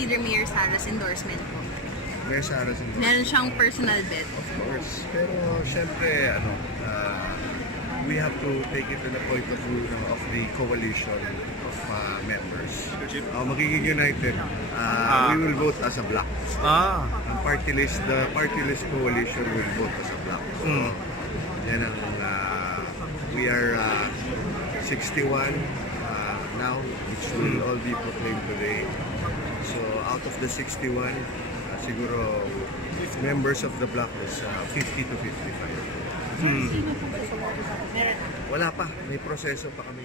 consider Mayor Sara's endorsement po? Mayor Sara's endorsement. Meron siyang personal bet. Of course. Pero syempre, we have to take it to the point of view of the coalition of members. Magiging united. We will vote as a bloc. Ang the party list coalition will vote as a bloc. So, yan ang, we are 61 now, which will all be proclaimed today. So, out of the 61, siguro members of the bloc is 50 to 55. Wala pa, may proseso pa kami